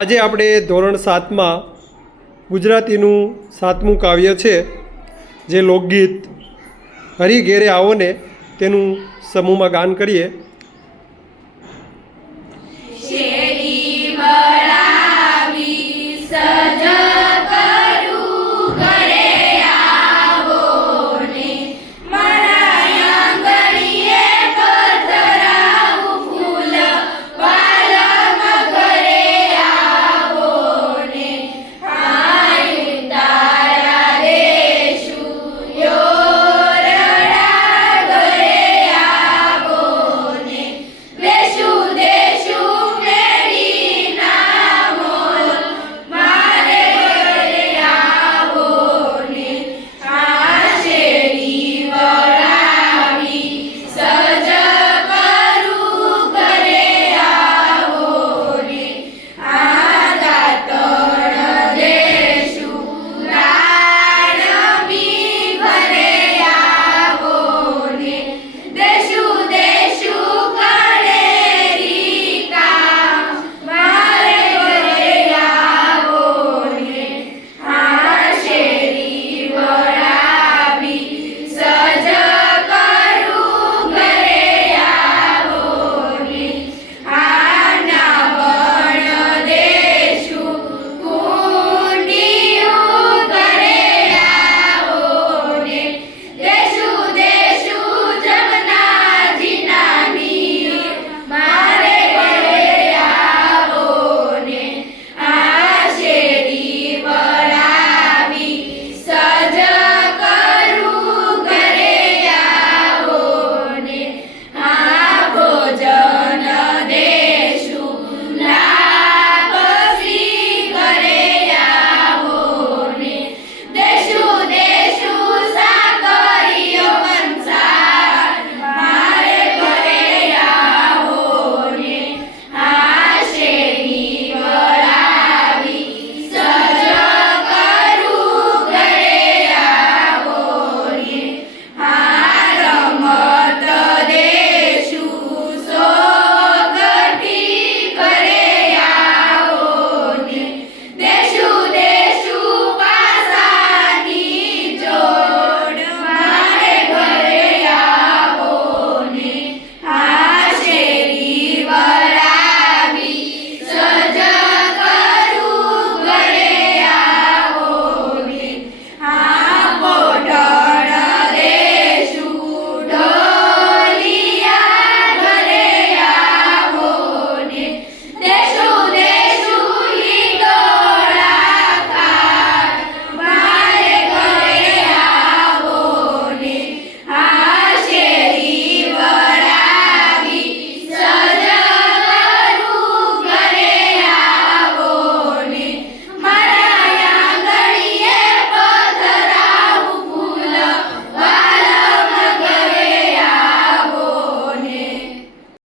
આજે આપણે ધોરણ સાતમાં ગુજરાતીનું સાતમું કાવ્ય છે, જે લોકગીત હરી ઘેરે આવોને તેનું સમૂહમાં ગાન કરીએ.